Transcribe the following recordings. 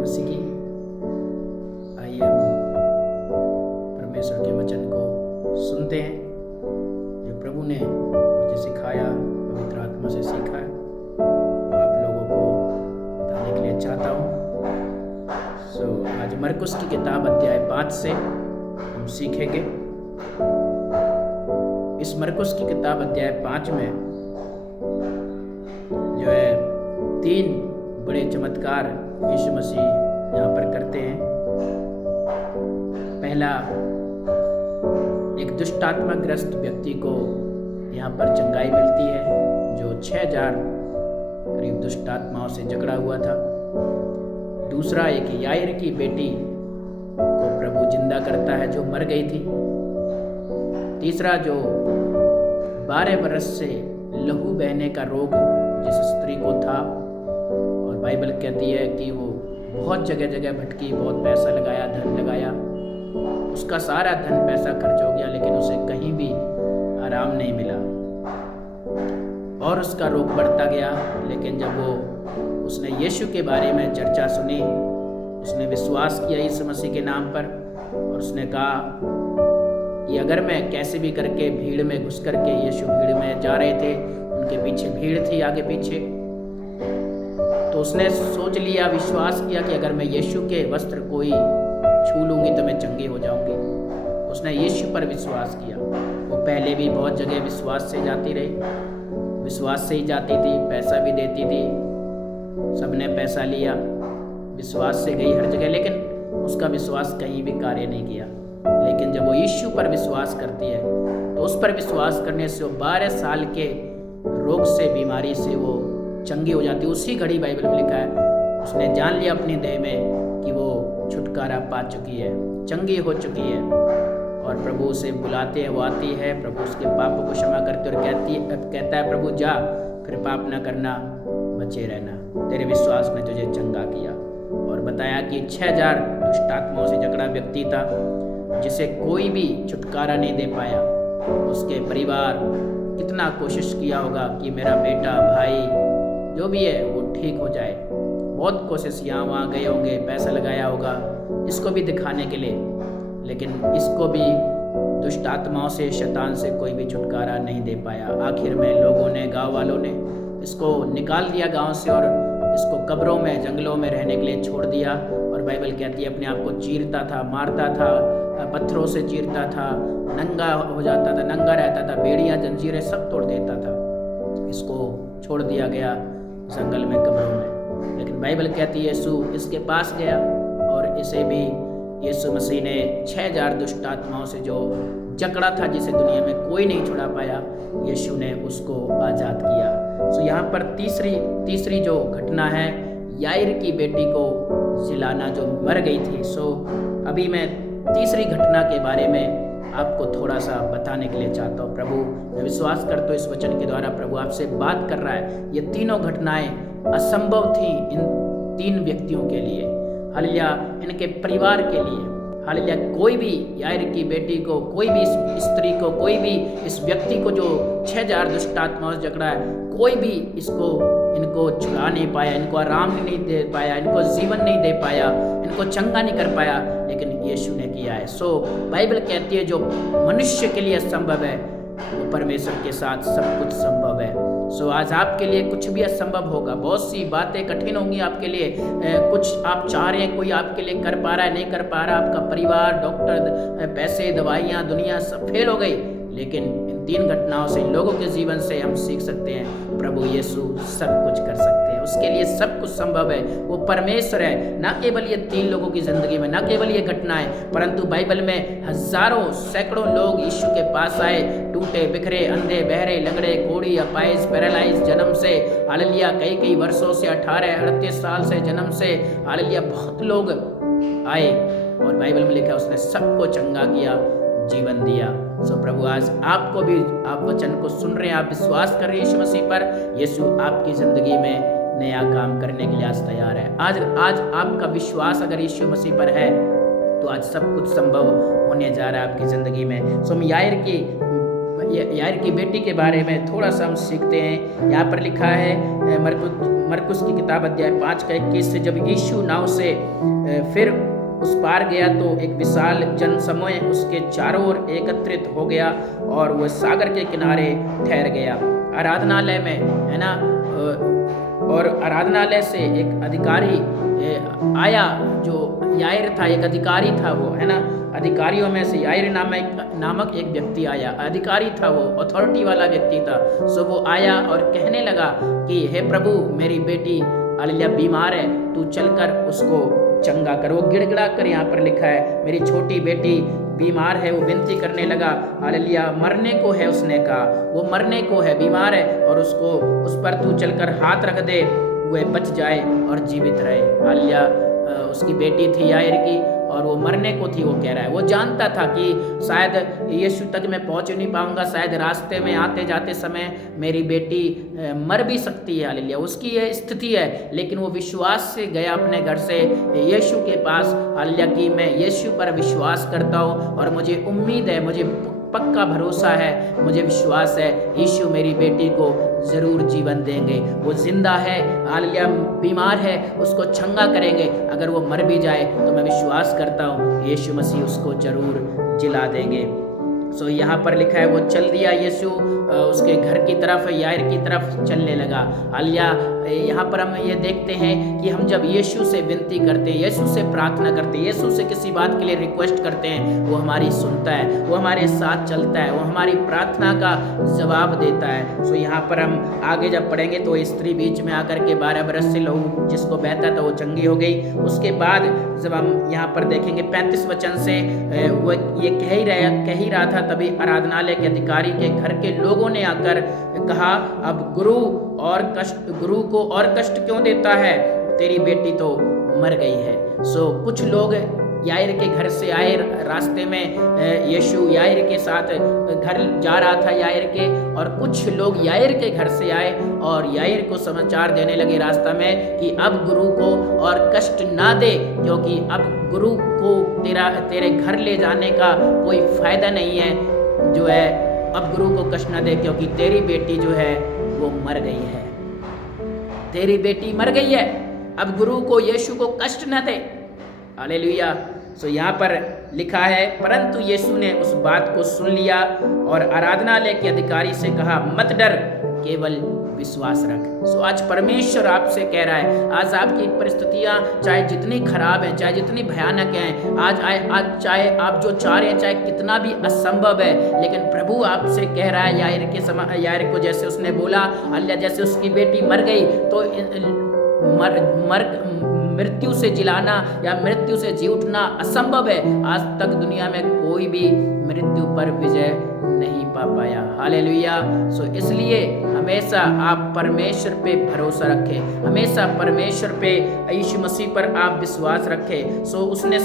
मसीह की। आइए हम परमेश्वर के वचन को सुनते हैं जो प्रभु ने मुझे सिखाया, पवित्र आत्मा से सीखा है, आप लोगों को बताने के लिए चाहता हूँ। आज मरकुस की किताब अध्याय 5 से हम सीखेंगे। इस मरकुस की किताब अध्याय 5 में जो है 3 बड़े चमत्कार यीशु मसीह यहाँ पर करते हैं। पहला, एक दुष्टात्मा ग्रस्त व्यक्ति को यहाँ पर चंगाई मिलती है जो 6000 करीब दुष्टात्माओं से जकड़ा हुआ था। दूसरा, एक याईर की बेटी को प्रभु जिंदा करता है जो मर गई थी। तीसरा, जो 12 वर्ष से लहू बहने का रोग जिस स्त्री को था, और बाइबल कहती है कि वो बहुत जगह जगह भटकी, बहुत पैसा लगाया, धन लगाया, उसका सारा धन पैसा खर्च हो गया, लेकिन उसे कहीं भी आराम नहीं मिला और उसका रोग बढ़ता गया। लेकिन जब उसने यीशु के बारे में चर्चा सुनी, उसने विश्वास किया यीशु मसीह के नाम पर, और उसने कहा कि अगर मैं कैसे भी करके भीड़ में घुस करके, यीशु भीड़ में जा रहे थे, उनके पीछे भीड़ थी आगे पीछे, तो उसने सोच लिया, विश्वास किया कि अगर मैं यीशु के वस्त्र को ही छू लूंगी तो मैं चंगी हो जाऊंगी। उसने यीशु पर विश्वास किया। वो पहले भी बहुत जगह विश्वास से जाती रही, विश्वास से ही जाती थी, पैसा भी देती थी, सबने पैसा लिया, विश्वास से गई हर जगह, लेकिन उसका विश्वास कहीं भी कार्य नहीं किया। लेकिन जब वो यीशु पर विश्वास करती है तो उस पर विश्वास करने से वो 12 साल के रोग से, बीमारी से वो चंगी हो जाती है। उसी घड़ी बाइबल में लिखा है, उसने जान लिया अपनी देह में कि वो छुटकारा पा चुकी है, चंगी हो चुकी है, और प्रभु उसे बुलाते हैं, वो आती है, प्रभु उसके पापों को क्षमा करते और कहता है, प्रभु जा, फिर पाप न करना, बचे रहना, तेरे विश्वास ने तुझे चंगा किया। और बताया कि 6000 दुष्ट आत्माओं से जकड़ा व्यक्ति था जिसे कोई भी छुटकारा नहीं दे पाया। उसके परिवार कितना कोशिश किया होगा कि मेरा बेटा, भाई जो भी है वो ठीक हो जाए, बहुत कोशिश यहाँ वहाँ गए होंगे, पैसा लगाया होगा इसको भी दिखाने के लिए, लेकिन इसको भी दुष्ट आत्माओं से, शैतान से कोई भी छुटकारा नहीं दे पाया। आखिर में लोगों ने, गांव वालों ने इसको निकाल दिया गांव से और इसको कब्रों में, जंगलों में रहने के लिए छोड़ दिया। और बाइबल कहती है अपने आप को चीरता था, मारता था, पत्थरों से चीरता था, नंगा हो जाता था, नंगा रहता था, बेड़ियां, जंजीरें सब तोड़ देता था। इसको छोड़ दिया गया जंगल में, कब्रों में। लेकिन बाइबल कहती है यीशु इसके पास गया और इसे भी यीशु मसीह ने 6000 दुष्ट आत्माओं से जो जकड़ा था, जिसे दुनिया में कोई नहीं छुड़ा पाया, यीशु ने उसको आज़ाद किया। सो यहाँ पर तीसरी जो घटना है, याईर की बेटी को जिलाना जो मर गई थी। सो अभी मैं तीसरी घटना के बारे में आपको थोड़ा सा बताने के लिए चाहता हूँ। प्रभु, मैं विश्वास करता हूँ इस वचन के द्वारा प्रभु आपसे बात कर रहा है। ये तीनों घटनाएं असंभव थी इन 3 व्यक्तियों के लिए, हालेलुया, इनके परिवार के लिए, हालेलुया। कोई भी याईर की बेटी को, कोई भी इस स्त्री को, कोई भी इस व्यक्ति को जो 6000 दुष्ट आत्माओं से जकड़ा है, कोई भी इनको छुड़ा नहीं पाया, इनको आराम नहीं दे पाया, इनको जीवन नहीं दे पाया, इनको चंगा नहीं कर पाया, लेकिन यीशु ने किया है। सो बाइबल कहती है जो मनुष्य के लिए असंभव है वो परमेश्वर के साथ सब कुछ संभव है। सो आज आपके लिए कुछ भी असंभव होगा, बहुत सी बातें कठिन होंगी आपके लिए, कुछ आप चाह रहे हैं, कोई आपके लिए कर पा रहा है, नहीं कर पा रहा, आपका परिवार, डॉक्टर, पैसे, दवाइयाँ, दुनिया सब फेल हो गई, लेकिन इन 3 घटनाओं से, लोगों के जीवन से हम सीख सकते हैं प्रभु यीशु सब कुछ कर सकते हैं, उसके लिए सब कुछ संभव है। वो परमेश्वर है, ना केवल ये 3 लोगों की जिंदगी में, ना केवल ये घटनाएं, परंतु बाइबल में हजारों, सैकड़ों लोग यीशु के पास आए, टूटे बिखरे, अंधे, बहरे, लंगड़े, कोढ़ी, अपाइज, पैरालाइज, जन्म से, हालेलुया, कई वर्षों से, 38 साल से, जन्म से, हालेलुया, बहुत लोग आए और बाइबल में लिखा उसने सबको चंगा किया, जीवन दिया। सो प्रभु आज आपको भी, आप वचन को सुन रहे हैं, आप विश्वास कर रहे हैं यीशु मसीह पर, यीशु आपकी जिंदगी में नया काम करने के लिए आज तैयार है। आज आपका विश्वास अगर यीशु मसीह पर है तो आज सब कुछ संभव होने जा रहा है आपकी जिंदगी में। सो हम यायर की बेटी के बारे में थोड़ा सा हम सीखते हैं। यहाँ पर लिखा है मरकुस की किताब अध्याय 5 का 21 से, जब यीशु नाव से फिर उस पार गया तो एक विशाल जन समूह उसके चारों ओर एकत्रित हो गया और वह सागर के किनारे ठहर गया। आराधनालय में, है ना, और आराधनालय से एक अधिकारी आया, जो यायर था, एक अधिकारी था वो, है ना, अधिकारियों में से यायर नामक एक व्यक्ति आया। अधिकारी था वो, अथॉरिटी वाला व्यक्ति था। सो वो आया और कहने लगा कि हे प्रभु, मेरी बेटी हालेलुया बीमार है, तू चलकर उसको चंगा कर। वो गिड़गिड़ा कर, यहाँ पर लिखा है, मेरी छोटी बेटी बीमार है। वो विनती करने लगा, हालेलुया, मरने को है, उसने कहा वो मरने को है, बीमार है, और उसको उस पर तू चलकर हाथ रख दे, वह बच जाए और जीवित रहे। हालेलुया। उसकी बेटी थी यायर की और वो मरने को थी। वो कह रहा है, वो जानता था कि शायद यीशु तक मैं पहुंच नहीं पाऊंगा, शायद रास्ते में आते जाते समय मेरी बेटी मर भी सकती है। हालेलुया। उसकी ये स्थिति है, लेकिन वो विश्वास से गया अपने घर से यीशु के पास। हालेलुया कि मैं यीशु पर विश्वास करता हूँ और मुझे उम्मीद है, मुझे पक्का भरोसा है, मुझे विश्वास है यीशु मेरी बेटी को ज़रूर जीवन देंगे। वो जिंदा है, हालेलुया, बीमार है, उसको चंगा करेंगे। अगर वो मर भी जाए तो मैं विश्वास करता हूँ यीशु मसीह उसको ज़रूर जिला देंगे। सो यहाँ पर लिखा है, वो चल दिया यीशु उसके घर की तरफ, यायर की तरफ चलने लगा। हालेलुया। यहाँ पर हम ये देखते हैं कि हम जब यीशु से विनती करते हैं, यीशु से प्रार्थना करते हैं, यीशु से किसी बात के लिए रिक्वेस्ट करते हैं, वो हमारी सुनता है, वो हमारे साथ चलता है, वो हमारी प्रार्थना का जवाब देता है। सो यहाँ पर हम आगे जब पढ़ेंगे तो स्त्री बीच में आकर के 12 बरस से लहू जिसको बहता था वो चंगी हो गई। उसके बाद जब हम यहाँ पर देखेंगे 35 वचन से, वो ये कह ही रहा था, तभी आराधनालय के अधिकारी के घर के लोगों ने आकर कहा, अब गुरु को और कष्ट क्यों देता है, तेरी बेटी तो मर गई है। सो कुछ लोग यायर के घर से आए, रास्ते में यीशु यायर के साथ घर जा रहा था यायर के, और कुछ लोग यायर के घर से आए और यायर को समाचार देने लगे रास्ता में कि अब गुरु को और कष्ट ना दे, क्योंकि अब गुरु को तेरे घर ले जाने का कोई फायदा नहीं है, जो है अब गुरु को कष्ट ना दे, क्योंकि तेरी बेटी जो है वो मर गई है, तेरी बेटी मर गई है, अब गुरु को यीशु को कष्ट न दे। हालेलुया। सो यहाँ पर लिखा है, परंतु यीशु ने उस बात को सुन लिया और आराधनालय के अधिकारी से कहा, मत डर, केवल विश्वास रख। सो आज परमेश्वर आपसे कह रहा है, आज आपकी परिस्थितियां चाहे जितनी खराब हैं, चाहे जितनी भयानक हैं, आज चाहे आप जो चाह रहे हैं, चाहे कितना भी असंभव है, लेकिन प्रभु आपसे कह रहा है, यायर को जैसे उसने बोला, अल्लाह जैसे उसकी बेटी मर गई तो मृत्यु से जिलाना या मृत्यु से जी उठना असंभव है। आज तक दुनिया में कोई भी मृत्यु पर विजय नहीं पा पाया। हालेलुया। सो इसलिए हमेशा आप परमेश्वर पे भरोसा रखें, हमेशा परमेश्वर पे यीशु मसीह पर आप विश्वास रखें। सो उसने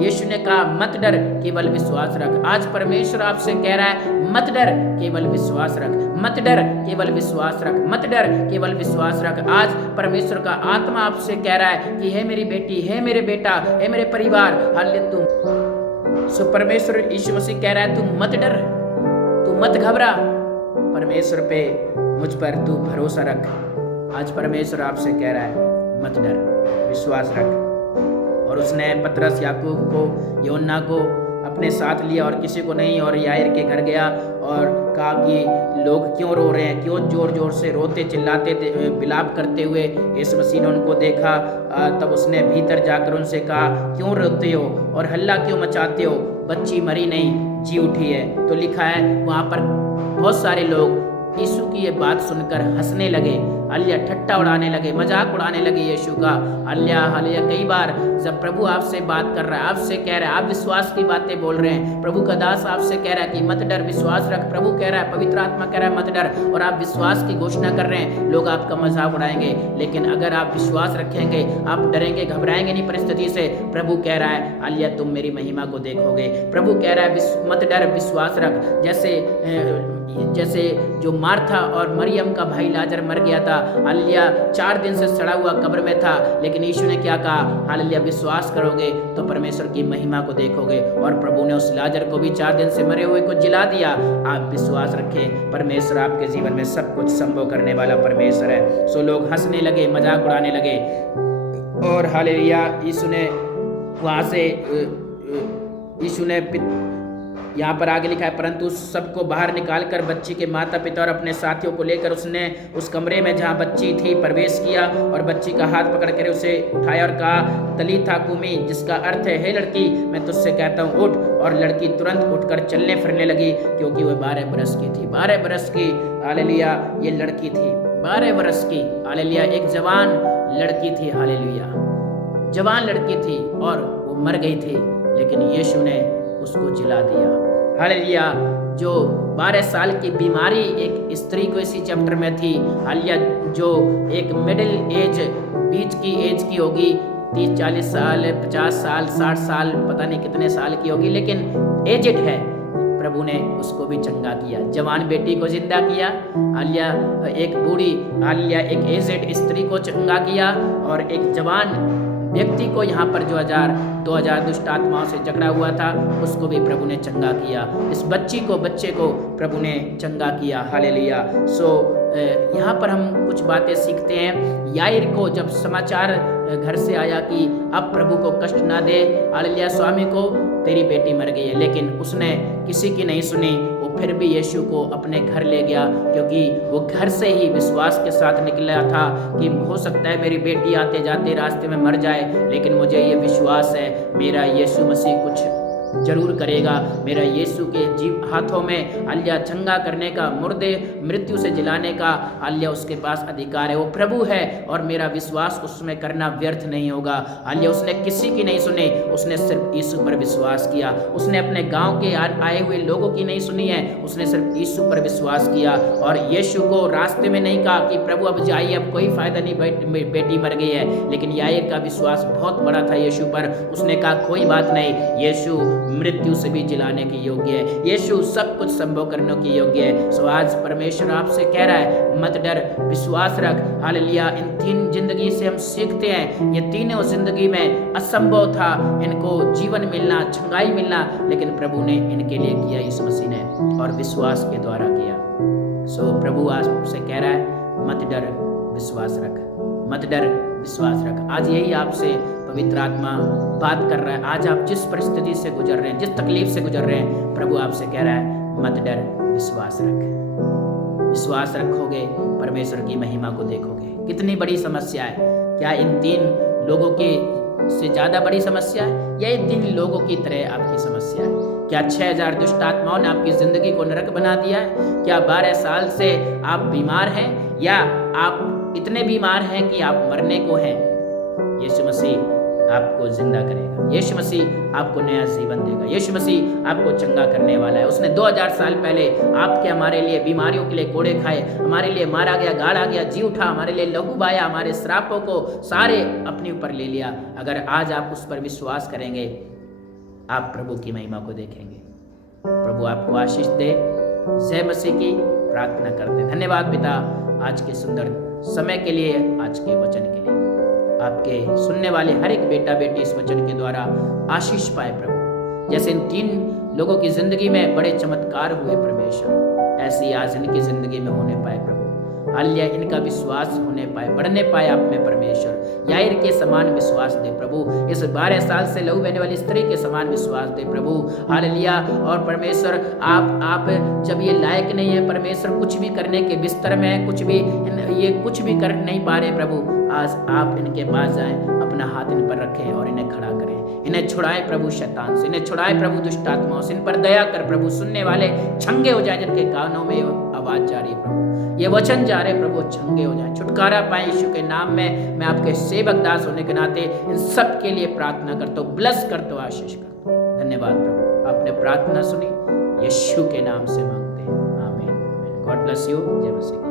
यीशु ने कहा, मत डर, केवल विश्वास रख। आज परमेश्वर आपसे कह रहा है, मत डर, केवल विश्वास रख, मत डर, केवल विश्वास रख, मत डर, केवल विश्वास रख। आज परमेश्वर का आत्मा आपसे कह रहा है कि हे मेरी बेटी, हे मेरे बेटा, हे मेरे परिवार, हालेलुया, तुम सो परमेश्वर यीशु मसीह कह रहा है, तू मत डर, तू मत घबरा, परमेश्वर पे, मुझ पर तू भरोसा रख। आज परमेश्वर आपसे कह रहा है, मत डर, विश्वास रख। और उसने पतरस, याकूब को, यूहन्ना को अपने साथ लिया और किसी को नहीं, और यायर के घर गया और कहा कि लोग क्यों रो रहे हैं, क्यों जोर जोर से रोते चिल्लाते विलाप करते हुए। यीशु मसीह ने उनको देखा, तब उसने भीतर जाकर उनसे कहा, क्यों रोते हो और हल्ला क्यों मचाते हो, बच्ची मरी नहीं, जी उठी है। तो लिखा है, वहाँ पर बहुत सारे लोग यीशु की ये बात सुनकर हंसने लगे, हालेलुया, ठट्टा उड़ाने लगे, मजाक उड़ाने लगे यीशु का। Hallelujah, hallelujah. कई बार जब प्रभु आपसे बात कर रहा है, आपसे कह रहा है, आप विश्वास की बातें बोल रहे हैं, प्रभु का दास आपसे कह रहा है कि मत डर, विश्वास रख, प्रभु कह रहा है, पवित्र आत्मा कह रहा है मत डर, और आप विश्वास की घोषणा कर रहे हैं, लोग आपका मजाक उड़ाएंगे। लेकिन अगर आप विश्वास रखेंगे, आप डरेंगे, घबराएंगे नहीं परिस्थिति से, प्रभु कह रहा है, हालेलुया, तुम मेरी महिमा को देखोगे। प्रभु कह रहा है, मत डर, विश्वास रख। जैसे जैसे जो मार्था और मरियम का भाई लाजर मर गया था, हालेलुया 4 दिन से सड़ा हुआ कब्र में था, लेकिन यीशु ने क्या कहा, हालेलुया विश्वास करोगे तो परमेश्वर की महिमा को देखोगे। और प्रभु ने उस लाजर को भी 4 दिन से मरे हुए को जिला दिया। आप विश्वास रखें, परमेश्वर आपके जीवन में सब कुछ संभव करने वाला परमेश्वर है। सो लोग हंसने लगे, मजाक उड़ाने लगे, और हालेलुया यीशु ने वहाँ से यीशु ने यहाँ पर आगे लिखा है, परंतु सबको बाहर निकालकर बच्ची के माता पिता और अपने साथियों को लेकर उसने उस कमरे में जहाँ बच्ची थी प्रवेश किया और बच्ची का हाथ पकड़कर उसे उठाया और कहा, तलीथा कुमी, जिसका अर्थ है, हे लड़की मैं तुझसे कहता हूँ उठ। और लड़की तुरंत उठकर चलने फिरने लगी, क्योंकि वह 12 बरस की थी। 12 बरस की हालेलुया ये लड़की थी, 12 बरस की हालेलुया, एक जवान लड़की थी, हालेलुया जवान लड़की थी, और वो मर गई थी, लेकिन यीशु ने उसको जिला दिया। हालेलुया जो 12 साल की बीमारी एक स्त्री को इसी चैप्टर में थी, हालेलुया जो एक मिडिल एज, बीच की एज की होगी, 30-40 साल 50 साल 60 साल पता नहीं कितने साल की होगी, लेकिन एजेड है, प्रभु ने उसको भी चंगा किया। जवान बेटी को जिंदा किया, हालेलुया एक बूढ़ी, हालेलुया एक एजेड स्त्री को चंगा किया, और एक जवान व्यक्ति को यहाँ पर जो 2000 दुष्ट आत्माओं से जकड़ा हुआ था उसको भी प्रभु ने चंगा किया। इस बच्चे को प्रभु ने चंगा किया, हालेलुया। सो यहाँ पर हम कुछ बातें सीखते हैं। याईर को जब समाचार घर से आया कि अब प्रभु को कष्ट ना दे, हालेलुया स्वामी को तेरी बेटी मर गई है, लेकिन उसने किसी की नहीं सुनी, वो फिर भी यीशु को अपने घर ले गया, क्योंकि वो घर से ही विश्वास के साथ निकला था कि हो सकता है मेरी बेटी आते जाते रास्ते में मर जाए, लेकिन मुझे ये विश्वास है मेरा यीशु मसीह कुछ जरूर करेगा। मेरा यीशु के जीव हाथों में हालेलुया चंगा करने का, मुर्दे मृत्यु से जिलाने का हालेलुया उसके पास अधिकार है। वो प्रभु है और मेरा विश्वास उसमें करना व्यर्थ नहीं होगा। हालेलुया उसने किसी की नहीं सुनी, उसने सिर्फ यीशु पर विश्वास किया। उसने अपने गांव के आए हुए लोगों की नहीं सुनी है, उसने सिर्फ यीशु पर विश्वास किया। और यीशु को रास्ते में नहीं कहा कि प्रभु अब जाइए, अब कोई फायदा नहीं, बेटी मर गई है, लेकिन याईर का विश्वास बहुत बड़ा था यीशु पर। उसने कहा कोई बात नहीं, यीशु मृत्यु से भी जिलाने के योग्य है, यीशु सब कुछ संभव करने के योग्य है। सो आज परमेश्वर आपसे कह रहा है मत डर, विश्वास रख। हालेलुया इन 3 जिंदगी से हम सीखते हैं, ये तीनों जिंदगी में असंभव था इनको जीवन मिलना, छंगाई मिलना, लेकिन प्रभु ने इनके लिए किया, यीशु मसीह ने, और विश्वास के द्वारा किया। सो प्रभु आपसे कह रहा है मत डर, विश्वास रख, मत डर, विश्वास रख। आज यही आपसे पवित्र आत्मा बात कर रहा है। आज आप जिस परिस्थिति से गुजर रहे हैं, जिस तकलीफ से गुजर रहे हैं, प्रभु आपसे कह रहा है मत डर, विश्वास रख। विश्वास रखोगे परमेश्वर की महिमा को देखोगे। कितनी बड़ी समस्या है, क्या इन 3 लोगों के से ज्यादा बड़ी समस्या है, या इन 3 लोगों की तरह आपकी समस्या है? क्या 6000 दुष्ट आत्माओं ने आपकी जिंदगी को नरक बना दिया है? क्या 12 साल से आप बीमार हैं, या आप इतने बीमार हैं कि आप मरने को हैं? यीशु मसीह आपको जिंदा करेगा, यीशु मसीह आपको नया जीवन देगा, यीशु मसीह आपको चंगा करने वाला है। उसने 2000 साल पहले आपके हमारे लिए बीमारियों के लिए कोड़े खाए, हमारे लिए मारा गया, गाड़ा गया, जी उठा, हमारे लिए लहू बहाया, हमारे श्रापों को सारे अपने ऊपर ले लिया। अगर आज आप उस पर विश्वास करेंगे, आप प्रभु की महिमा को देखेंगे। प्रभु आपको आशीष दे। जय मसीह की प्रार्थना करते। धन्यवाद पिता आज के सुंदर समय के लिए, आज के वचन के लिए। आपके सुनने वाले हर एक बेटा बेटी इस वचन के द्वारा आशीष पाए प्रभु। जैसे इन 3 लोगों की जिंदगी में बड़े चमत्कार हुए परमेश्वर, ऐसी आज इनकी जिंदगी में होने पाए प्रभु। हालेलुया इनका विश्वास होने पाए, बढ़ने पाए आप में परमेश्वर। याईर के समान विश्वास दे प्रभु, इस 12 साल से लहू बहने वाली स्त्री के समान विश्वास दे प्रभु। हालेलुया और परमेश्वर आप जब ये लायक नहीं है परमेश्वर, कुछ भी करने के बिस्तर में, कुछ भी ये कुछ भी कर नहीं पा रहे प्रभु, आज आप इनके पास जाएं, अपना हाथ इन पर रखें और इन्हें खड़ा करें। इन्हें छुड़ाएं प्रभु शैतान से, इन्हें छुड़ाएं प्रभु दुष्ट आत्माओं से। इन पर दया कर प्रभु, सुनने वाले छंगे हो जाए, जिनके कानों में आवाज जा रही है प्रभु, ये वचन जा रहे प्रभु, छंगे हो जाए, छुटकारा पाए यीशु के नाम में। मैं आपके सेवक दास होने के नाते इन सब के लिए प्रार्थना करता हूँ, ब्लेस करता हूँ, आशीष करता हूँ। धन्यवाद प्रभु, आपने प्रार्थना सुनी, यीशु के नाम से मांगते हैं, आमीन। God bless you. जय मसीह।